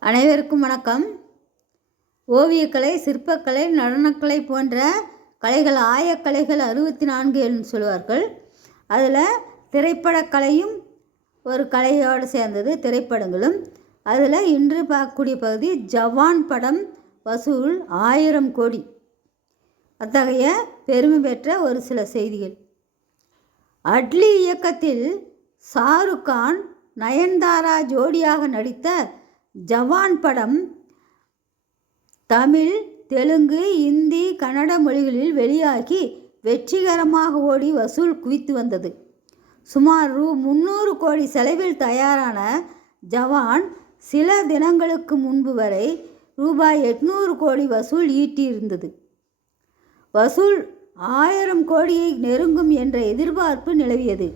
அனைவருக்கும் வணக்கம். ஓவியக்கலை சிற்பக்கலை நடனக்கலை போன்ற கலைகள் ஆயக்கலைகள் அறுபத்தி நான்கு என்று சொல்வார்கள். அதில் திரைப்படக்கலையும் ஒரு கலையோடு சேர்ந்தது திரைப்படங்களும். அதில் இன்று பார்க்கக்கூடிய பகுதி ஜவான் படம் வசூல் ஆயிரம் கோடி. அத்தகைய பெருமை பெற்ற ஒரு சில செய்திகள். அட்லி இயக்கத்தில் ஷாருக்கான் நயன்தாரா ஜோடியாக நடித்த ஜவான் படம் தமிழ் தெலுங்கு இந்தி கன்னட மொழிகளில் வெளியாகி வெற்றிகரமாக ஓடி வசூல் குவித்து வந்தது. சுமார் ரூ. முந்நூறு கோடி செலவில் தயாரான ஜவான் சில தினங்களுக்கு முன்பு வரை ரூபாய் எட்நூறு கோடி வசூல் ஈட்டியிருந்தது. வசூல் ஆயிரம் கோடியை நெருங்கும் என்ற எதிர்பார்ப்பு நிலவியது.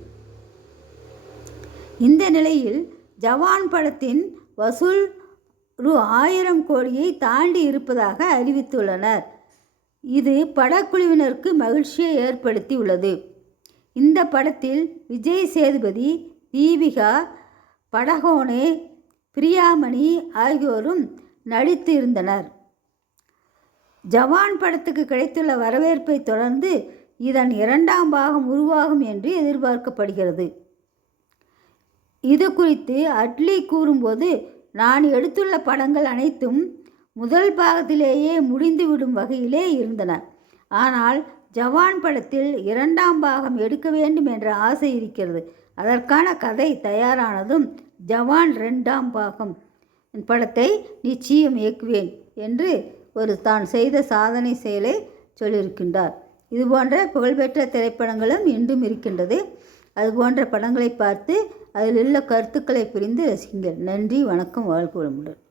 இந்த நிலையில் ஜவான் படத்தின் வசூல் ரூ ஆயிரம் கோடியை தாண்டி இருப்பதாக அறிவித்துள்ளனர். இது படக்குழுவினருக்கு மகிழ்ச்சியை ஏற்படுத்தி உள்ளது இந்த படத்தில் விஜய் சேதுபதி தீபிகா படகோனே பிரியாமணி ஆகியோரும் நடித்து இருந்தனர். ஜவான் படத்துக்கு கிடைத்துள்ள வரவேற்பை தொடர்ந்து இதன் இரண்டாம் பாகம் உருவாகும் என்று எதிர்பார்க்கப்படுகிறது. இது குறித்து அட்லி கூறும்போது நான் எடுத்துள்ள படங்கள் அனைத்தும் முதல் பாகத்திலேயே முடிந்துவிடும் வகையிலே இருந்தன. ஆனால் ஜவான் படத்தில் இரண்டாம் பாகம் எடுக்க வேண்டும் என்ற ஆசை இருக்கிறது. அதற்கான கதை தயாரானதும் ஜவான் ரெண்டாம் பாகம். படத்தை நிச்சயம் இயக்குவேன் என்று ஒரு தான் செய்த சாதனை செயலை சொல்லியிருக்கின்றார். இது போன்ற புகழ்பெற்ற திரைப்படங்களும் இன்றும் இருக்கின்றது. அது போன்ற படங்களை பார்த்து அதில் உள்ள கருத்துக்களை புரிந்து ரசிங்கள் நன்றி வணக்கம் வாழ்க்கை வளமுடன்.